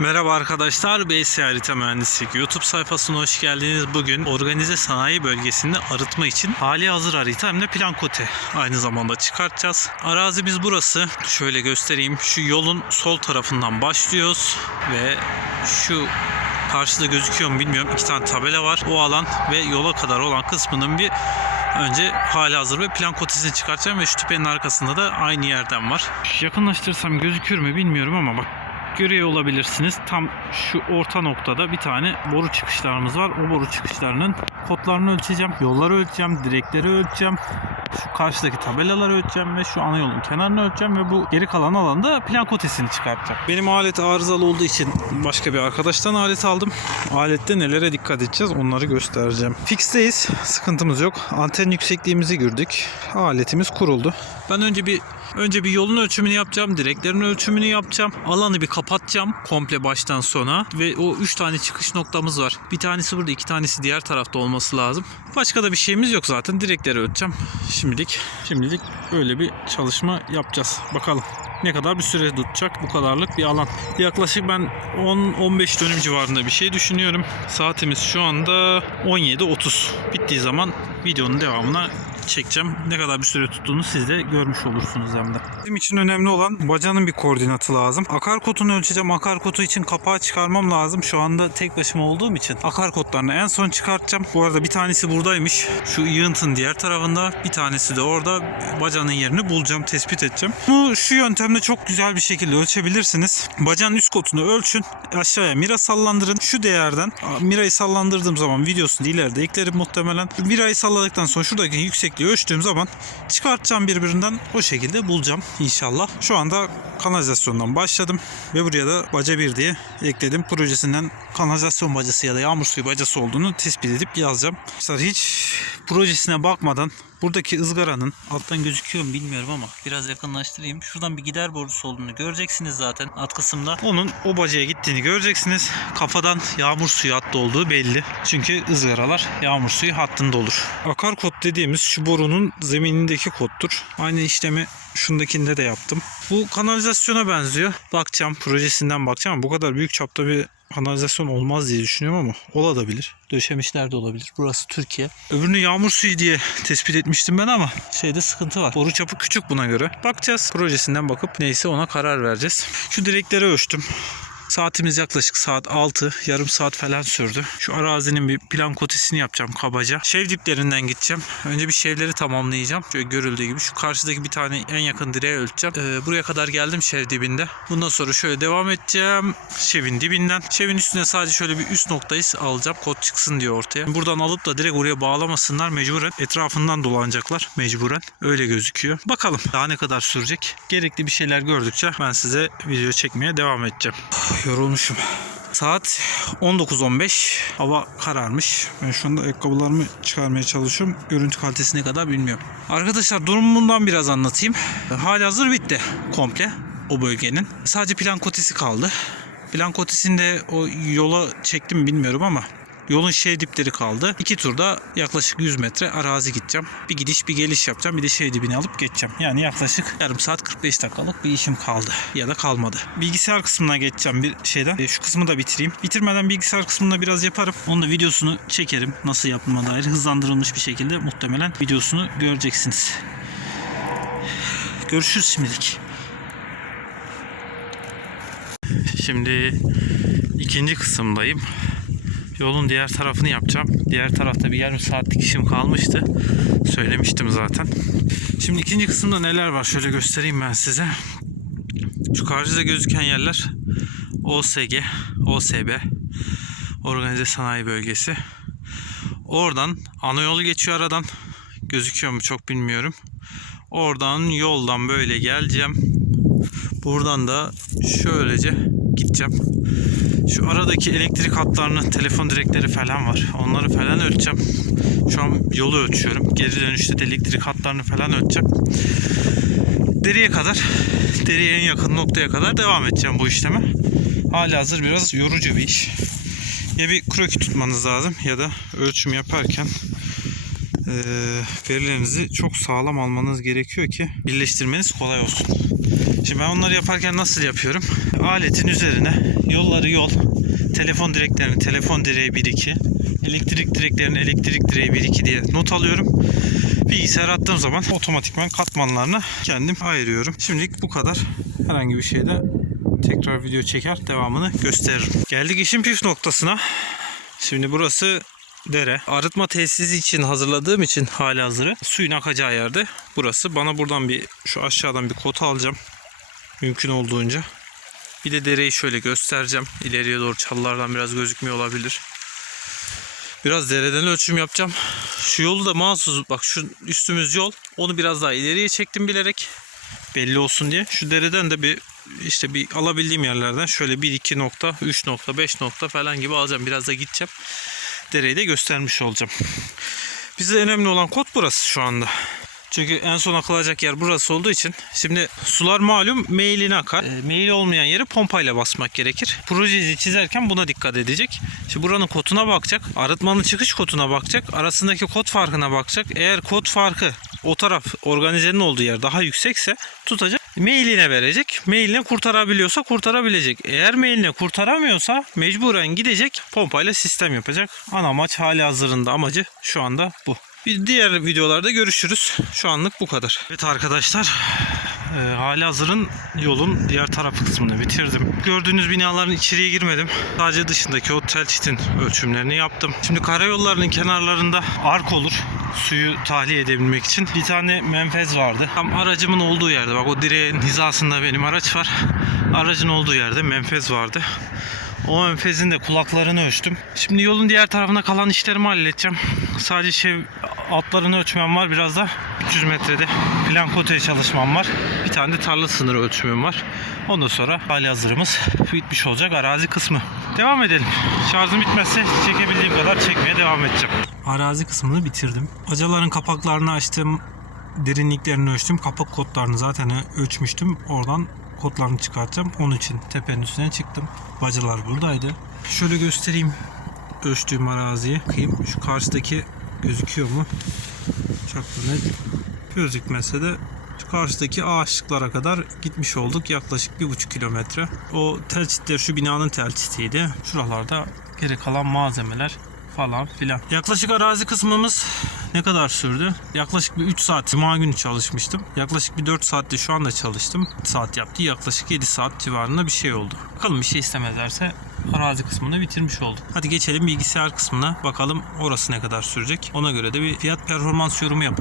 Merhaba arkadaşlar, BS Harita Mühendislik YouTube sayfasına hoş geldiniz. Bugün organize sanayi bölgesinde arıtma için hali hazır harita hem de plan kote aynı zamanda çıkartacağız. Arazimiz burası. Şöyle göstereyim. Şu yolun sol tarafından başlıyoruz ve şu karşıda gözüküyor mu bilmiyorum. İki tane tabela var. O alan ve yola kadar olan kısmının bir önce hali hazır ve plan kotesini çıkartacağım ve şu tüpenin arkasında da aynı yerden var. Yakınlaştırsam gözükür mü bilmiyorum ama bak görüyor olabilirsiniz. Tam şu orta noktada bir tane boru çıkışlarımız var. O boru çıkışlarının kodlarını ölçeceğim. Yolları ölçeceğim. Direkleri ölçeceğim. Şu karşıdaki tabelaları ölçeceğim ve şu ana yolun kenarını ölçeceğim ve bu geri kalan alanda plan kotesini çıkartacağım. Benim alet arızalı olduğu için başka bir arkadaştan alet aldım. Alette nelere dikkat edeceğiz onları göstereceğim. Fixteyiz. Sıkıntımız yok. Anten yüksekliğimizi gördük. Aletimiz kuruldu. Ben önce bir önce bir yolun ölçümünü yapacağım. Direklerin ölçümünü yapacağım. Alanı bir kapatacağım komple baştan sona ve o 3 tane çıkış noktamız var. Bir tanesi burada, iki tanesi diğer tarafta olması lazım. Başka da bir şeyimiz yok zaten. Direkleri ölçeceğim. Şimdilik şimdilik öyle bir çalışma yapacağız. Bakalım ne kadar bir süre tutacak bu kadarlık bir alan. Yaklaşık ben 10-15 dönüm civarında bir şey düşünüyorum. Saatimiz şu anda 17.30. Bittiği zaman videonun devamına çekeceğim. Ne kadar bir süre tuttuğunu siz de görmüş olursunuz hem de. Bizim için önemli olan bacanın bir koordinatı lazım. Akar kotunu ölçeceğim. Akar kotu için kapağı çıkarmam lazım. Şu anda tek başıma olduğum için akar kotlarını en son çıkartacağım. Bu arada bir tanesi buradaymış. Şu yığıntın diğer tarafında. Bir tanesi de orada. Bacanın yerini bulacağım, tespit edeceğim. Bunu şu yöntemle çok güzel bir şekilde ölçebilirsiniz. Bacanın üst kotunu ölçün. Aşağıya mira sallandırın. Şu değerden mirayı sallandırdığım zaman videosunu ileride eklerim muhtemelen. Mirayı salladıktan sonra şuradaki yüksekliği ölçtüğüm zaman çıkartacağım birbirinden o şekilde bulacağım inşallah. Şu anda kanalizasyondan başladım ve buraya da baca 1 diye ekledim. Projesinden kanalizasyon bacası ya da yağmur suyu bacası olduğunu tespit edip yazacağım. Arkadaşlar hiç projesine bakmadan buradaki ızgaranın alttan gözüküyor mu bilmiyorum ama biraz yakınlaştırayım. Şuradan bir gider borusu olduğunu göreceksiniz zaten alt kısımda. Onun o bacaya gittiğini göreceksiniz. Kafadan yağmur suyu hattı olduğu belli. Çünkü ızgaralar yağmur suyu hattında olur. Akar kod dediğimiz şu borunun zeminindeki kodtur. Aynı işlemi şundakinde de yaptım. Bu kanalizasyona benziyor. Bakacağım projesinden bakacağım bu kadar büyük çapta bir kanalizasyon olmaz diye düşünüyorum ama olabilir. Döşemişler de olabilir. Burası Türkiye. Öbürünü yağmur suyu diye tespit etmiştim ben ama şeyde sıkıntı var. Boru çapı küçük buna göre. Bakacağız. Projesinden bakıp neyse ona karar vereceğiz. Şu direkleri ölçtüm. Saatimiz yaklaşık saat 6. Yarım saat falan sürdü. Şu arazinin bir plan kotesini yapacağım kabaca. Şev diplerinden gideceğim. Önce bir şevleri tamamlayacağım. Şöyle görüldüğü gibi. Şu karşıdaki bir tane en yakın direğe ölçeceğim. Ee, buraya kadar geldim şev dibinde. Bundan sonra şöyle devam edeceğim. Şevin dibinden. Şevin üstüne sadece şöyle bir üst noktayı alacağım. Kod çıksın diye ortaya. Buradan alıp da direkt oraya bağlamasınlar. Mecburen etrafından dolanacaklar. Mecburen. Öyle gözüküyor. Bakalım daha ne kadar sürecek. Gerekli bir şeyler gördükçe ben size video çekmeye devam edeceğim. Yorulmuşum. Saat 19.15. Hava kararmış. Ben şu anda ayakkabılarımı çıkarmaya çalışıyorum. Görüntü kalitesi ne kadar bilmiyorum. Arkadaşlar durumundan biraz anlatayım. Hali hazır bitti komple o bölgenin. Sadece plan kotesi kaldı. Plan kotesinde o yola çektim bilmiyorum ama Yolun şey dipleri kaldı. İki turda yaklaşık 100 metre arazi gideceğim. Bir gidiş bir geliş yapacağım. Bir de şey dibini alıp geçeceğim. Yani yaklaşık yarım saat 45 dakikalık bir işim kaldı. Ya da kalmadı. Bilgisayar kısmına geçeceğim bir şeyden. E, Şu kısmı da bitireyim. Bitirmeden bilgisayar kısmında biraz yaparım. Onun da videosunu çekerim. Nasıl yapılma dair hızlandırılmış bir şekilde muhtemelen videosunu göreceksiniz. Görüşürüz şimdilik. Şimdi ikinci kısımdayım. Yolun diğer tarafını yapacağım. Diğer tarafta bir yarım saatlik işim kalmıştı. Söylemiştim zaten. Şimdi ikinci kısımda neler var şöyle göstereyim ben size. Şu karşıda gözüken yerler OSG, OSB Organize Sanayi Bölgesi. Oradan ana yolu geçiyor aradan. Gözüküyor mu çok bilmiyorum. Oradan yoldan böyle geleceğim. Buradan da şöylece gideceğim. Şu aradaki elektrik hatlarını, telefon direkleri falan var. Onları falan ölçeceğim. Şu an yolu ölçüyorum. Geri dönüşte de elektrik hatlarını falan ölçeceğim. Deriye kadar, deriye en yakın noktaya kadar devam edeceğim bu işleme. Hali hazır biraz yorucu bir iş. Ya bir kroki tutmanız lazım ya da ölçüm yaparken eee, verilerinizi çok sağlam almanız gerekiyor ki birleştirmeniz kolay olsun. Şimdi ben onları yaparken nasıl yapıyorum? aletin üzerine yolları yol, telefon direklerinin telefon direği 1-2, elektrik direklerinin elektrik direği 1-2 diye not alıyorum. Bilgisayar attığım zaman otomatikman katmanlarını kendim ayırıyorum. Şimdilik bu kadar. Herhangi bir şeyde tekrar video çeker devamını gösteririm. Geldik işin püf noktasına. Şimdi burası dere. Arıtma tesisi için hazırladığım için hali hazırı suyun akacağı yerde burası. Bana buradan bir şu aşağıdan bir kota alacağım. Mümkün olduğunca. Bir de dereyi şöyle göstereceğim. İleriye doğru çalılardan biraz gözükmüyor olabilir. Biraz dereden ölçüm yapacağım. Şu yolu da mahsus bak şu üstümüz yol. Onu biraz daha ileriye çektim bilerek. Belli olsun diye. Şu dereden de bir işte bir alabildiğim yerlerden şöyle 1 2 nokta, 3 nokta, 5 nokta falan gibi alacağım. Biraz da gideceğim. Dereyi de göstermiş olacağım. Bize önemli olan kod burası şu anda. Çünkü en son akılacak yer burası olduğu için şimdi sular malum meyline akar. E, meyil olmayan yeri pompayla basmak gerekir. Projeyi çizerken buna dikkat edecek. Şimdi buranın koduna bakacak. Arıtmanın çıkış koduna bakacak. Arasındaki kod farkına bakacak. Eğer kod farkı o taraf organizenin olduğu yer daha yüksekse tutacak. Mailine verecek. Mailine kurtarabiliyorsa kurtarabilecek. Eğer mailine kurtaramıyorsa mecburen gidecek pompayla sistem yapacak. Ana amaç hali hazırında amacı şu anda bu. Bir diğer videolarda görüşürüz. Şu anlık bu kadar. Evet arkadaşlar e, hali hazırın yolun diğer taraf kısmını bitirdim. Gördüğünüz binaların içeriye girmedim. Sadece dışındaki o tel ölçümlerini yaptım. Şimdi karayollarının kenarlarında ark olur. Suyu tahliye edebilmek için. Bir tane menfez vardı. Tam aracımın olduğu yerde. Bak o direğin hizasında benim araç var. Aracın olduğu yerde menfez vardı. O menfezin de kulaklarını ölçtüm. Şimdi yolun diğer tarafına kalan işlerimi halledeceğim. Sadece şey altlarını ölçmem var. Biraz da 300 metrede plan kote çalışmam var. Bir tane de tarla sınırı ölçümüm var. Ondan sonra hali hazırımız bitmiş olacak arazi kısmı. Devam edelim. Şarjım bitmezse çekebildiğim kadar çekmeye devam edeceğim. Arazi kısmını bitirdim. Bacaların kapaklarını açtım. Derinliklerini ölçtüm. Kapak kodlarını zaten ölçmüştüm. Oradan kodlarını çıkartacağım. Onun için tepenin üstüne çıktım. Bacalar buradaydı. Şöyle göstereyim ölçtüğüm araziyi. Bakayım şu karşıdaki gözüküyor mu? Çok net gözükmese de karşıdaki ağaçlıklara kadar gitmiş olduk. Yaklaşık bir buçuk kilometre. O telçitler şu binanın telçitiydi. Şuralarda geri kalan malzemeler falan filan. Yaklaşık arazi kısmımız ne kadar sürdü? Yaklaşık bir 3 saat Cuma günü çalışmıştım. Yaklaşık bir 4 saatte şu anda çalıştım. Saat yaptı. Yaklaşık 7 saat civarında bir şey oldu. Bakalım bir şey istemezlerse arazi kısmını bitirmiş olduk. Hadi geçelim bilgisayar kısmına. Bakalım orası ne kadar sürecek. Ona göre de bir fiyat performans yorumu yapalım.